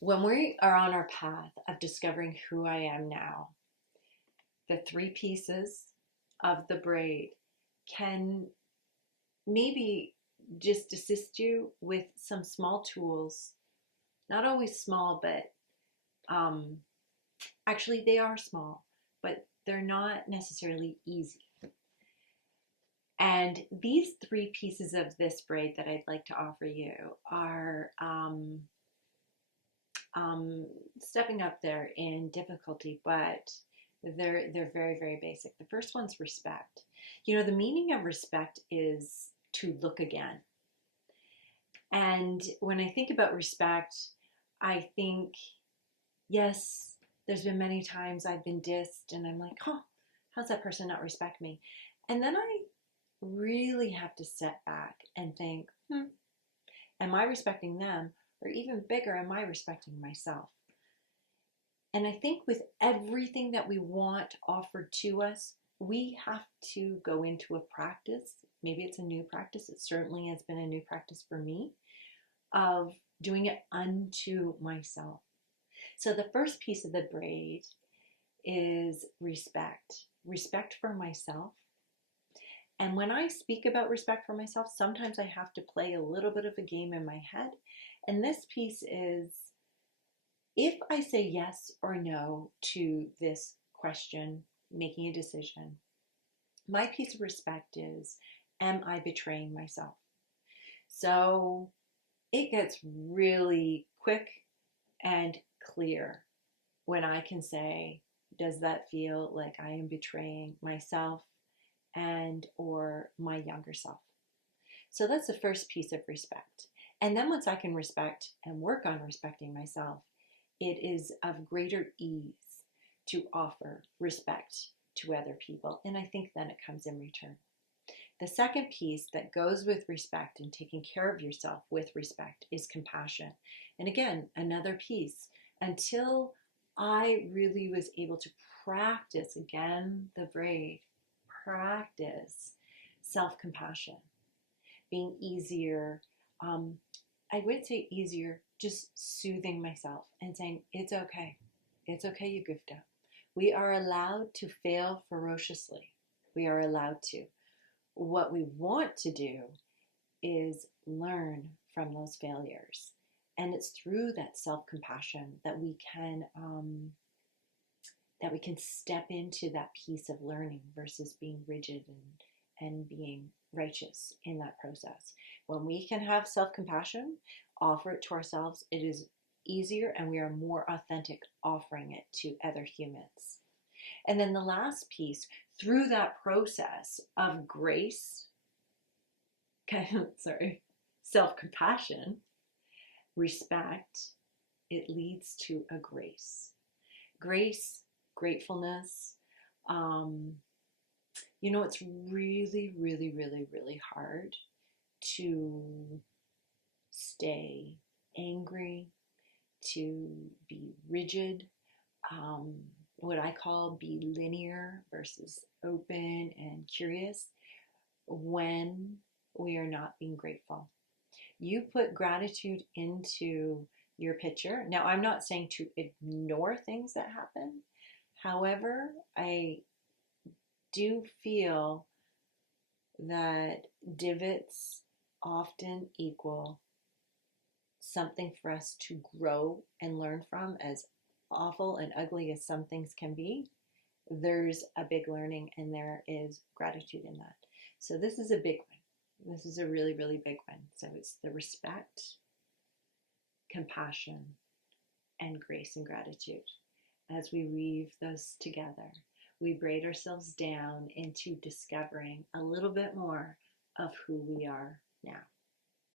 When we are on our path of discovering who I am now, the three pieces of the braid can maybe just assist you with some small tools. Not always small, but um, actually they are small, but they're not necessarily easy. And these three pieces of this braid that I'd like to offer you are stepping up there in difficulty, but they're very, very basic. The first one's respect. You know, the meaning of respect is to look again. And when I think about respect, I think, yes, there's been many times I've been dissed and I'm like, huh, how's that person not respect me? And then I really have to step back and think, am I respecting them? Or even bigger, am I respecting myself? And I think with everything that we want offered to us, we have to go into a practice. Maybe it's a new practice. It certainly has been a new practice for me of doing it unto myself. So the first piece of the braid is respect. Respect for myself. And when I speak about respect for myself, sometimes I have to play a little bit of a game in my head. And this piece is, if I say yes or no to this question, making a decision, my piece of respect is, am I betraying myself? So it gets really quick and clear when I can say, does that feel like I am betraying myself and or my younger self? So that's the first piece of respect. And then once I can respect and work on respecting myself, it is of greater ease to offer respect to other people. And I think then it comes in return. The second piece that goes with respect and taking care of yourself with respect is compassion. And again, another piece. Until I really was able to practice, again, the braid, practice self-compassion, being easier, I would say easier, just soothing myself and saying, it's okay. It's okay, you goofed up. We are allowed to fail ferociously. We are allowed to. What we want to do is learn from those failures. And it's through that self-compassion that we can step into that piece of learning versus being rigid and being righteous in that process. When we can have self-compassion, offer it to ourselves, it is easier and we are more authentic offering it to other humans. And then the last piece, through that process of grace, self-compassion, respect, it leads to a grace. Grace, gratefulness. It's really, really, really, really hard to stay angry, to be rigid, what I call be linear versus open and curious when we are not being grateful. You put gratitude into your picture. Now, I'm not saying to ignore things that happen. However, I do feel that divots often equal something for us to grow and learn from. As awful and ugly as some things can be, there's a big learning and there is gratitude in that. So this is a big one. This is a really, really big one. So it's the respect, compassion, and grace and gratitude. As we weave those together, we braid ourselves down into discovering a little bit more of who we are now.